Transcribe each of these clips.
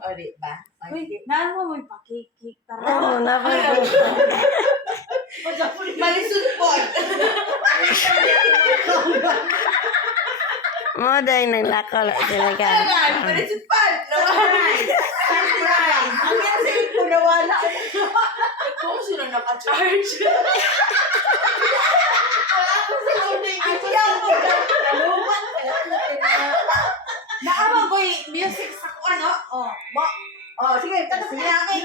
O, di ba? Uy, naan mo may pakikik. Tara. Oo, Malisod po. mo dahil naglakaw sila ka. Malisod pa. Surprise. Ang yan sa ko nawala. Kung sino naka-charge. Naamang ko yung music sa kuan, no? Oh, sige, sige na kay.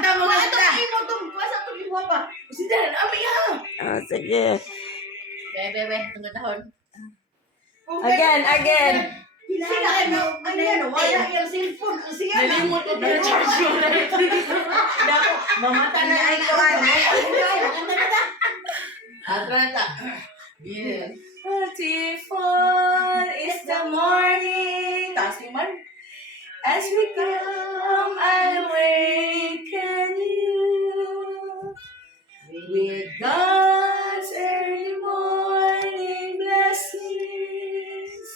Tama mo ito, imo tong basa to imo pa. Sige, ami ha. Oh, sige. Bebe, tunggu tahun. Again. Sila ano, ano yan, wala yung cellphone. Sige na. Nalimot ko na charge mo na ito. Dako, mamata na ay kuan. Maganda na ta. Atranta. Yes. Beautiful is the morning. Taas man. As we come, I awaken you with God's early morning blessings.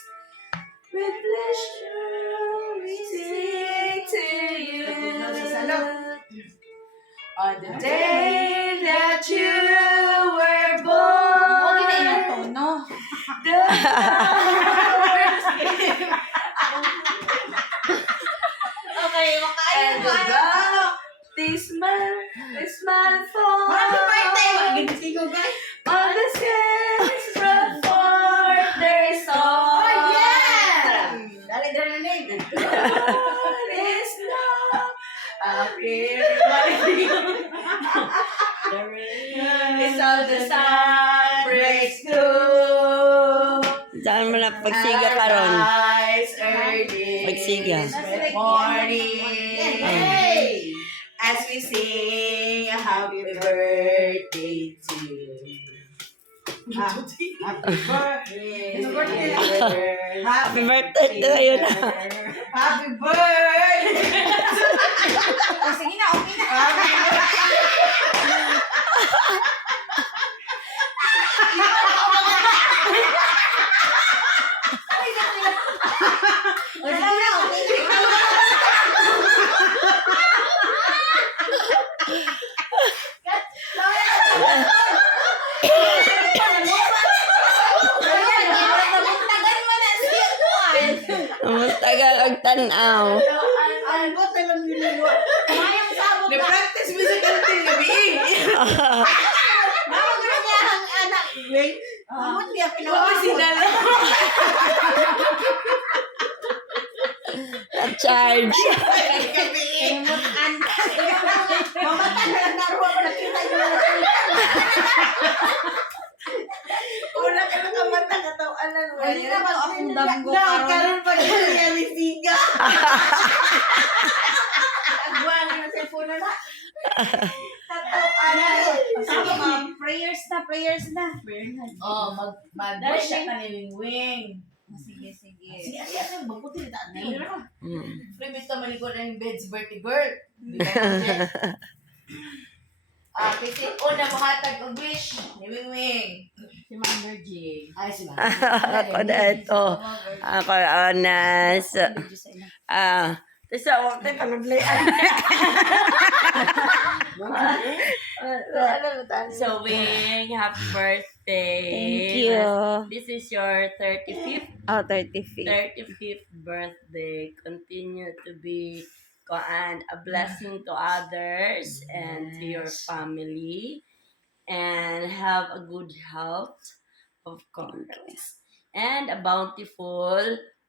With pleasure we sing to you on the day that you were born. The Okay, and the dog, they smile for Happy birthday! Ginsi ko, guys. on the skies from forth their song. Oh, yeah! Dali, name. God is love. The rain It's all the sun breaks through. Saan mo na pagsiga karon? Eyes early. Pagsiga. Morning. Hey! As we sing a happy birthday to you. Happy birthday. Happy birthday to you na. Happy birthday. Sige na, okay na. Wala na, okay na. Tagal og tanaw. Ang bote lang niliwa. Mayang sabot na. Practice mo sa kanting gabi. Mama, gano'n niya ang anak. Wait. Amot niya Oo, pinawag. sinala. Na-charge. Mamatan na lang naruha ko nakita yung mga Wala ka nakamata katawan lang. Hindi na ba akong damgo karon pa din niya ni Siga. Agwang na cellphone na. Sige, prayers na. Prayer na. Oh, mag-wish siya ka ni Wing. Sige. Sige, ay, magputi na ate. Mm. Primit ka malikod ng bed's birthday girl. Kasi una mahatag og wish ni Wing Wing. Si Ma'am Virgie. Ay, si Ma'am. Ako na ito. Ako na Tisa, huwag tayo panaglayan. So, Wing, happy birthday. Thank you. This is your 35th Oh, 35. 35th birthday. Continue to be a blessing to others and to your family, and have a good health, of course, and a bountiful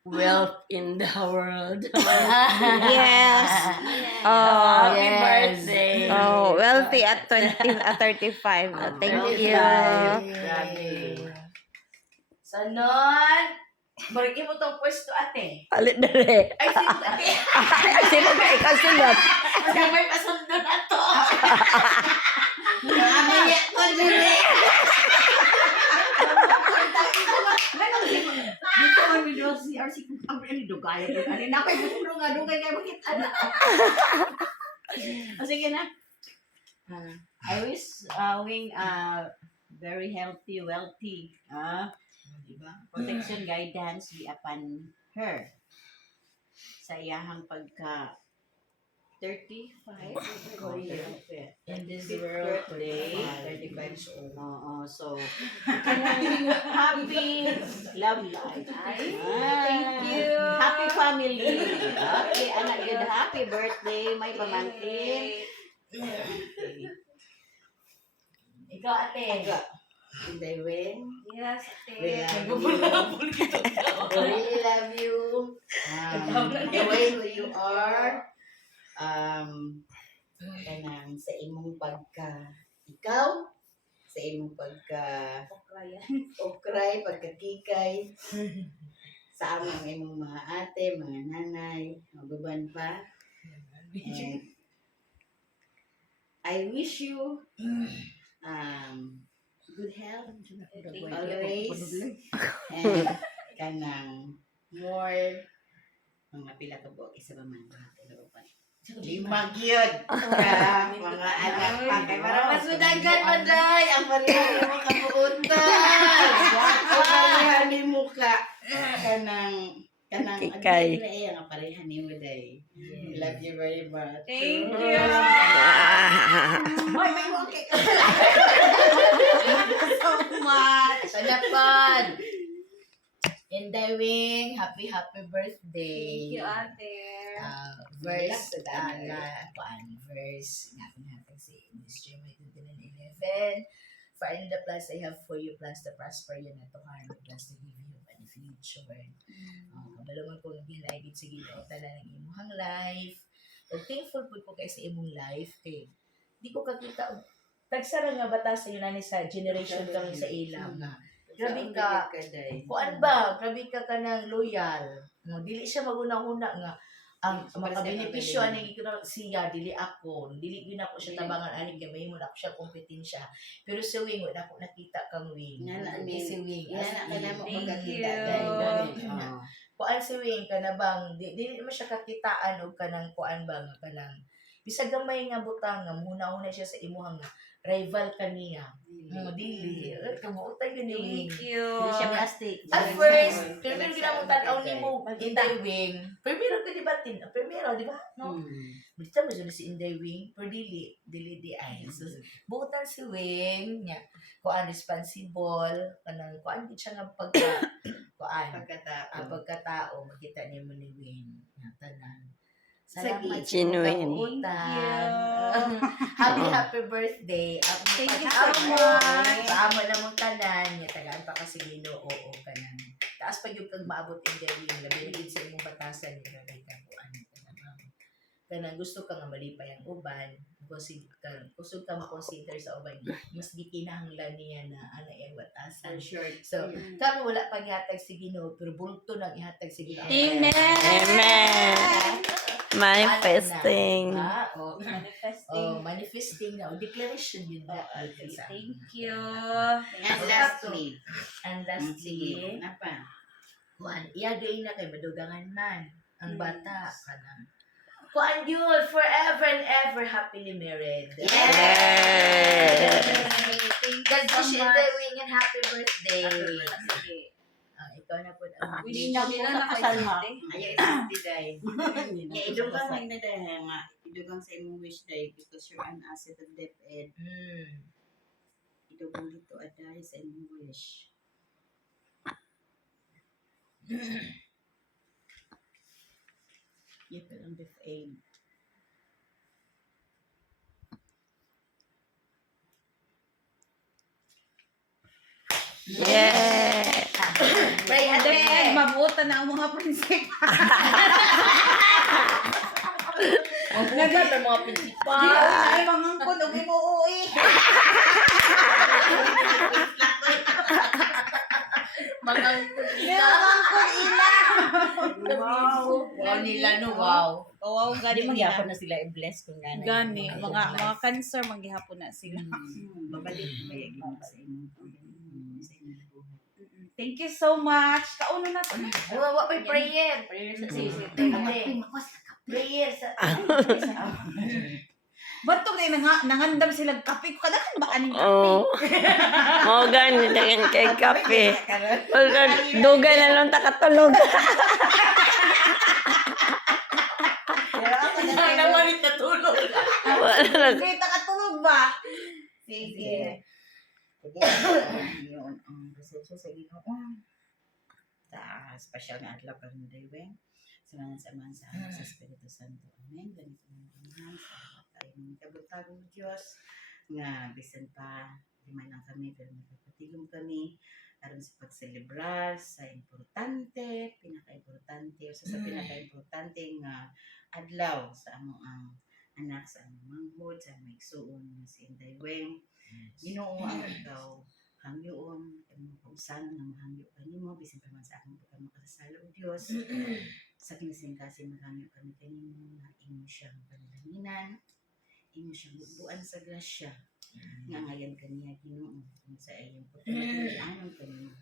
wealth in the world. Yes. Oh, Happy birthday. oh, wealthy at 35. Oh, thank you. Grabe. Sanon, balik mo tong pwesto ate. Palit na rin. Ay, sino ate? Sino ka ikasunod? Kasi may pasundo na to. Mamaya ko dili. Dito ang video si RC ang ini dugay. Ani na kay gusto nga dugay kay bakit ana. Sige na. I wish Wing very healthy, wealthy. Diba? Protection guidance be upon her. sa iyahang pagka 35 In this world today, 35 years old. Oo, so happy love life. Thank you. Happy family. Okay, anak good happy birthday, may pamangkin. Ikaw, ate. Hindi, Win. Yes, We ate. love you. We really love you. The way who you are. Kanang sa imong ikaw, sa imong ukray, pagkakikay, sa among imong mga ate, mga nanay, maguban pa. And I wish you good health always and kanang more mga pila ka buok isa ba man lima gyud ka mga anak pa kay para mas madagan maday ang pareha mo kabuutan pareha ni mo ka kanang Kikay. ang pareha ni mo day. Love you very much. Thank you. Ay, may mga cake. So much. Sanapan! Indawing, happy birthday. Thank you, ate. Verse, verse, natin si Ministry May 2011. For in the plans I have for you, plans to prosper you, not to harm you, plans to give you a future. Kabalaman ko ng ginaigid sa Ginoo tanan ng imong life. O thankful po ko kay sa imong life kay di ko kakita og tagsara nga batas sa yun sa generation kami sa ilang nga. Grabe ka. Kuan ba? Grabe ka kanang loyal. No, dili siya maguna-una nga ang makabenepisyo ani siya dili ako. Dili gyud ako siya tabangan ani kay mahimo na ako siya kompetensya. Pero si Wing wala ko nakita kang Wing. Si Wing. Thank you. Kuan si Wing ka na bang dili mo siya kakitaan og kanang kuan ba nga kanang bisag gamay nga butang nga muna-una siya sa imuhang rival kaniya. Dili. Kamuotay yun ni Wing. Thank you. Hindi siya plastic. At first, primero ginamutanaw ni mo, Inday Wing. Primero ka dibatin. Primero, di ba? No? Basta mo si Inday Wing, pero dili di ay. So, butan si Wing, niya, kuan responsible, kanang kuan di siya nga pagkatao, makita niyo mo ni Wing. Tanan. Salamat sa Genuine. kabuutan. Happy birthday. Thank you so much. Paamo na mong tanan. Nga tagaan pa kasi Ginoo o kanang. Taas pa yung kang maabot in gawin. Labi rin sa imong batasan. Nagagay ka po. Kanang gusto ka nga malipay ang uban. Gusto ka makonsider sa uban. Mas gikinahanglan niya na ana yung batasan. So, kami wala pang ihatag si Ginoo. Pero bulto nang ihatag si Ginoo. Amen. Manifesting. Manifesting na. Declaration yun na. Thank you. And lastly, Napa? Kuan, iyagay na kay madugangan man. Ang bata. Kanang. Kuan yun, forever and ever happily married. Yes. God bless you, Wing, and happy birthday. Ikaw na po. Hindi na po nakasal ha. Ayaw isang diday. Idugang lang na dahil nga. Idugang sa imong wish day because you're an asset of DepEd. Idugang dito aday sa imong wish. Ito ang DepEd. Yeah. Pray ate. Mabuta na ang mga prinsipal. Naglat ang mga prinsipal. Ay, mga kunog mo uuwi. Mga ila. Wow nila no, wow. Wow, Hindi gani magyapon na sila i-bless kung gano'n. Gani, mga cancer maghihapon na sila. Babalik ba yung sa imong Thank you so much. Kauno na to. Wa may prayer. Prayer sa sisi. Prayer sa Ba't ito nangandam silang kape? Kadakan ba aning kape? Oh. Mo gani dengan kay kape. Dugan na lang takatulog. Ang namalit na tulog. Kita ka tulog ba? Sige. Yun ang resolution sa Ginoo. Special nga adlaw karon day samahan sa anak sa Espiritu Santo. Amen. Ganito ang Panginoon sa tayo ng kabutagong Diyos nga bisan pa limay lang kami pero magpapatigom kami aron sa pagselebrar sa importante, pinaka-importante o sa pinaka-importante nga adlaw sa among ang anak sa among manghod sa among igsuon nga si Inday Weng. Ginoo ang ikaw hangyoon ang kausan nga mahangyo kanimo bisan pa man sa akong pagkamakasala o Dios sa kinasingkasin mahangyo kami kanimo nga imo siyang panalangin, imo siyang bubuan sa grasya nga ngayon kaniya Ginoo tungod sa iyang pagkamayanon kanimo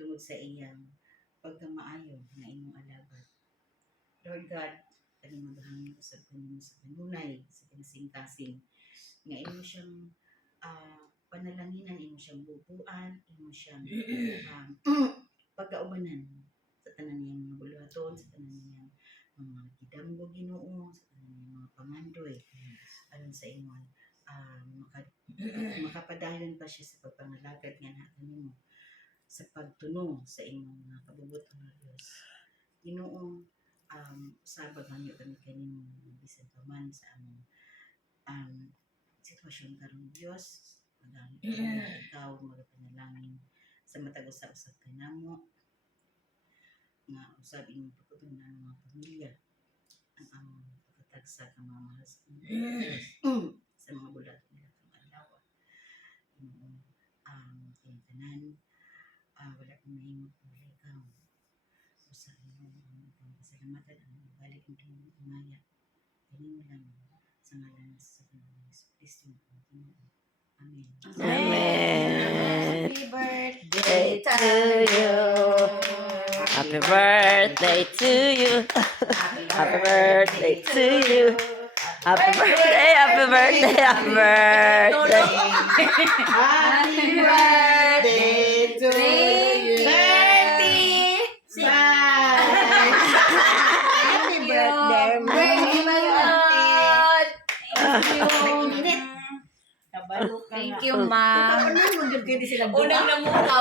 tungod sa iyang pagkamaayo nga imong alagad. Lord God, kanimo bahangyo usab kanimo sa kanunay sa kinasingkasin nga imo siyang panalanginan, imo siyang bubuan, imo siyang pagkaubanan sa tanan niyang mga buluhaton, sa tanan niyang mga gidamgo Ginoo, sa tanan niyang mga pangandoy aron sa imong makapadayon pa siya sa pagpangalagad nga na kanimo sa pagtuno sa imong mga kabubuton nga Dios. Ginoo, sabag hangyo kami kanimo bisan pa man sa among sitwasyon karon Dios. Ikaw magapanalangin sa matag usab-usab kanamo nga usab imong pagtutunan ng mga pamilya ang among pagkatagsa ka mga mahal sa sa mga bulat nila kang adlaw. Tanan wala kang mahimong pamilya ikaw usa imong ang pasalamatan ang balik ng imong umaya kanimo lang sa ngalan sa Panginoon Kristo. Amen. Amen. Happy birthday Day to you. Happy birthday to you. Happy birthday to you. Happy birthday, happy birthday, happy birthday. Happy birthday to you. Happy birthday, Kabalo ka Thank nga. you, ma'am. Unang namuka.